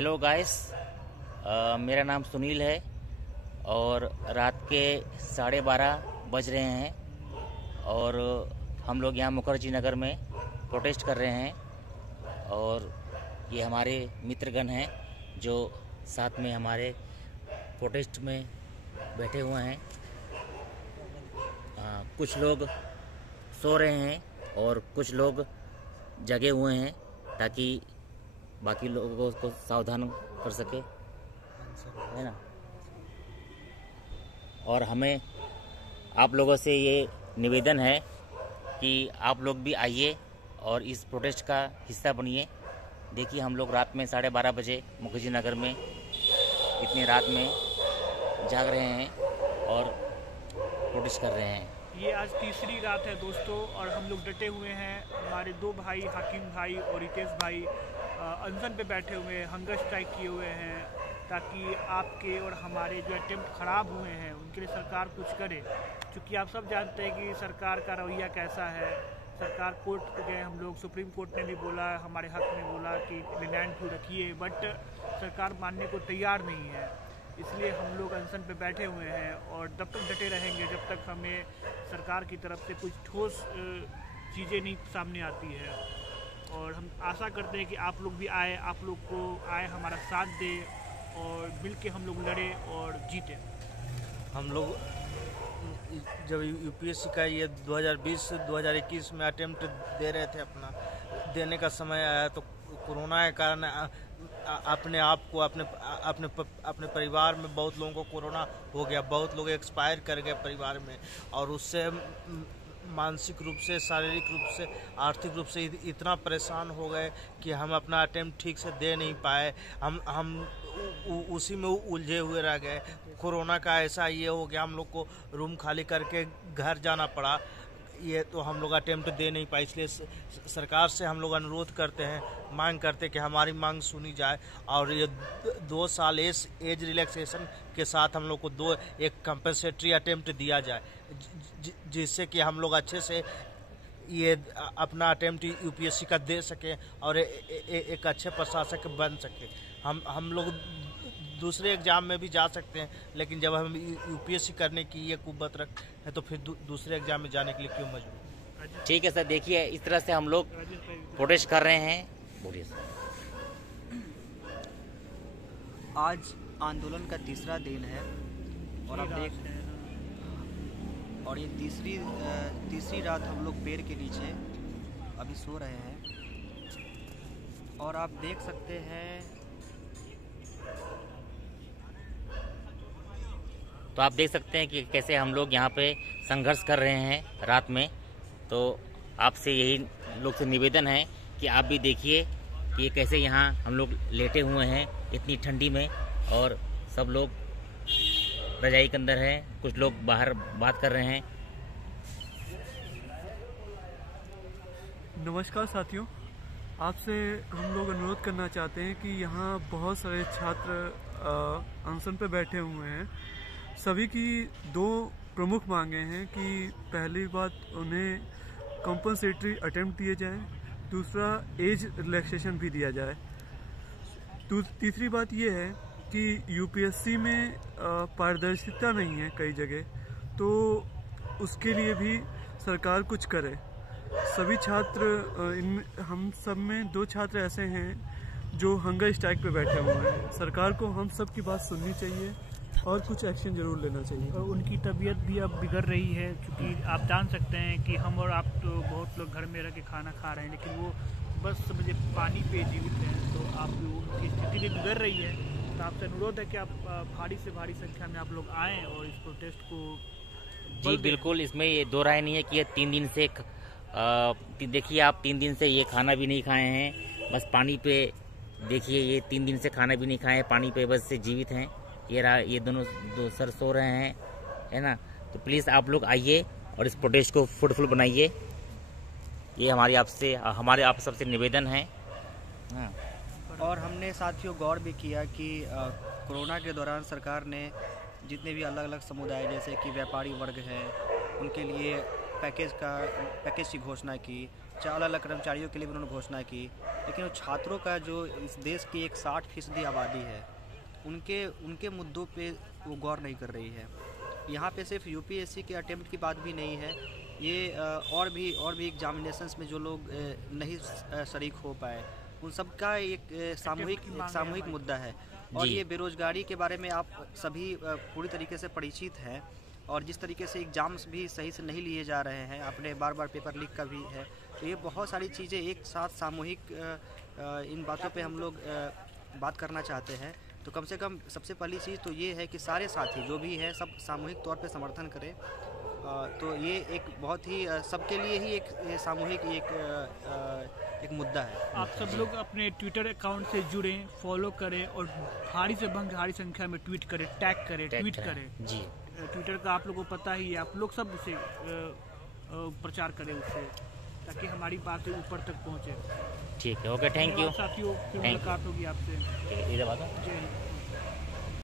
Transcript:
Hello guys, मेरा नाम सुनील है और रात के 12:30 बज रहे हैं और हम लोग यहाँ मुखर्जी नगर में प्रोटेस्ट कर रहे हैं। और ये हमारे मित्रगण हैं जो साथ में हमारे प्रोटेस्ट में बैठे हुए हैं। कुछ लोग सो रहे हैं और कुछ लोग जगे हुए हैं ताकि बाकी लोगों को सावधान कर सके, है ना। और हमें आप लोगों से ये निवेदन है कि आप लोग भी आइए और इस प्रोटेस्ट का हिस्सा बनिए। देखिए, हम लोग रात में 12:30 बजे मुखर्जी नगर में इतनी रात में जाग रहे हैं और प्रोटेस्ट कर रहे हैं। ये आज तीसरी रात है दोस्तों, और हम लोग डटे हुए हैं। हमारे दो भाई हाकिम भाई और रितेश भाई अनशन पे बैठे हुए हैं, हंगर स्ट्राइक किए हुए हैं ताकि आपके और हमारे जो अटेम्प्ट ख़राब हुए हैं उनके लिए सरकार कुछ करे। क्योंकि आप सब जानते हैं कि सरकार का रवैया कैसा है। सरकार कोर्ट गए, हम लोग सुप्रीम कोर्ट ने भी बोला, हमारे हक में बोला कि रिमांड क्यों रखिए, बट सरकार मानने को तैयार नहीं है। इसलिए हम लोग अनशन पे बैठे हुए हैं और तब तक डटे रहेंगे जब तक हमें सरकार की तरफ से कुछ ठोस चीज़ें नहीं सामने आती है। और हम आशा करते हैं कि आप लोग भी आए, आप लोग को आए, हमारा साथ दे और मिल के हम लोग लड़े और जीते। हम लोग जब यूपीएससी का ये 2020 से 2021 में अटेम्प्ट दे रहे थे, अपना देने का समय आया तो कोरोना के कारण अपने आप को अपने परिवार में बहुत लोगों को कोरोना हो गया, बहुत लोग एक्सपायर कर गए परिवार में। और उससे मानसिक रूप से, शारीरिक रूप से, आर्थिक रूप से इतना परेशान हो गए कि हम अपना अटेम्प्ट ठीक से दे नहीं पाए। हम उसी में उलझे हुए रह गए। कोरोना का ऐसा ये हो गया, हम लोग को रूम खाली करके घर जाना पड़ा। ये तो हम लोग अटेम्प्ट दे नहीं पाए। इसलिए सरकार से हम लोग अनुरोध करते हैं, मांग करते हैं कि हमारी मांग सुनी जाए और ये 2 साल एज रिलैक्सेशन के साथ हम लोग को एक कंपनसेटरी अटेम्प्ट दिया जाए, जिससे कि हम लोग अच्छे से ये अपना अटेम्प्ट यूपीएससी का दे सकें और एक अच्छे प्रशासक बन सके। हम लोग दूसरे एग्जाम में भी जा सकते हैं, लेकिन जब हम यूपीएससी करने की ये कुव्वत रखते हैं तो फिर दूसरे एग्जाम में जाने के लिए क्यों मजबूर। ठीक है सर, देखिए इस तरह से हम लोग प्रोटेस्ट कर रहे हैं। बोलिए सर। आज आंदोलन का तीसरा दिन है और आप देख और ये तीसरी रात हम लोग पेड़ के नीचे अभी सो रहे हैं और आप देख सकते हैं। तो आप देख सकते हैं कि कैसे हम लोग यहाँ पे संघर्ष कर रहे हैं रात में। तो आपसे यही लोग से निवेदन है कि आप भी देखिए कि ये कैसे यहाँ हम लोग लेटे हुए हैं इतनी ठंडी में, और सब लोग रजाई के अंदर हैं, कुछ लोग बाहर बात कर रहे हैं। नमस्कार साथियों, आपसे हम लोग अनुरोध करना चाहते हैं कि यहाँ बहुत सारे छात्र अनशन पे बैठे हुए हैं। सभी की 2 प्रमुख मांगे हैं कि पहली बात उन्हें कंपनसेटरी अटेम्प्ट दिए जाए, दूसरा एज रिलैक्सेशन भी दिया जाए। तीसरी बात ये है कि यूपीएससी में पारदर्शिता नहीं है कई जगह, तो उसके लिए भी सरकार कुछ करे। सभी छात्र हम सब में 2 छात्र ऐसे हैं जो हंगर स्ट्राइक पे बैठे हुए हैं। सरकार को हम सब की बात सुननी चाहिए और कुछ एक्शन जरूर लेना चाहिए। और उनकी तबीयत भी अब बिगड़ रही है, क्योंकि आप जान सकते हैं कि हम और आप तो बहुत लोग घर में रह के खाना खा रहे हैं, लेकिन वो बस समझे पानी पे जीवित हैं। तो आप उनकी स्थिति भी बिगड़ रही है। तो आपसे अनुरोध है कि आप भारी से भारी संख्या में आप लोग आएँ और इस प्रोटेस्ट को जी बिल्कुल, इसमें ये 2 राय नहीं है कि ये 3 दिन से देखिए, आप 3 दिन से ये खाना भी नहीं खाए हैं, बस पानी पे देखिए, ये 3 दिन से खाना भी नहीं खाए हैं, पानी पे बस से जीवित हैं। ये दोनों सर सो रहे हैं, है ना। तो प्लीज़ आप लोग आइए और इस प्रोटेस्ट को फ्रूटफुल बनाइए। ये हमारे आप सबसे निवेदन है। हाँ। और हमने साथियों गौर भी किया कि कोरोना के दौरान सरकार ने जितने भी अलग अलग समुदाय जैसे कि व्यापारी वर्ग है उनके लिए पैकेज की घोषणा की, अलग अलग कर्मचारियों के लिए भी उन्होंने घोषणा की। लेकिन वो छात्रों का जो इस देश की एक 60% आबादी है, उनके मुद्दों पे वो गौर नहीं कर रही है। यहाँ पे सिर्फ यूपीएससी के अटेम्प्ट की बात भी नहीं है, ये और भी एग्जामिनेशंस में जो लोग नहीं शरीक हो पाए, उन सब का एक सामूहिक मुद्दा है। और जी। ये बेरोजगारी के बारे में आप सभी पूरी तरीके से परिचित हैं, और जिस तरीके से एग्ज़ाम्स भी सही से नहीं लिए जा रहे हैं, अपने बार पेपर लीक का भी है। तो ये बहुत सारी चीज़ें एक साथ सामूहिक इन बातों पे हम लोग बात करना चाहते हैं। तो कम से कम सबसे पहली चीज़ तो ये है कि सारे साथी जो भी हैं सब सामूहिक तौर पे समर्थन करें। तो ये एक बहुत ही सबके लिए ही एक सामूहिक एक मुद्दा है। आप सब लोग अपने ट्विटर अकाउंट से जुड़ें, फॉलो करें और भारी से भारी संख्या में ट्वीट करें, टैग करें जी। ट्विटर का आप लोगों को पता ही है, आप लोग सब उसे प्रचार करें उससे, ताकि हमारी बातें ऊपर तक पहुंचे। ठीक है, ओके, थैंक यू। साथियों, फिर मुलाकात होगी आपसे। इधर बात जय हिंद।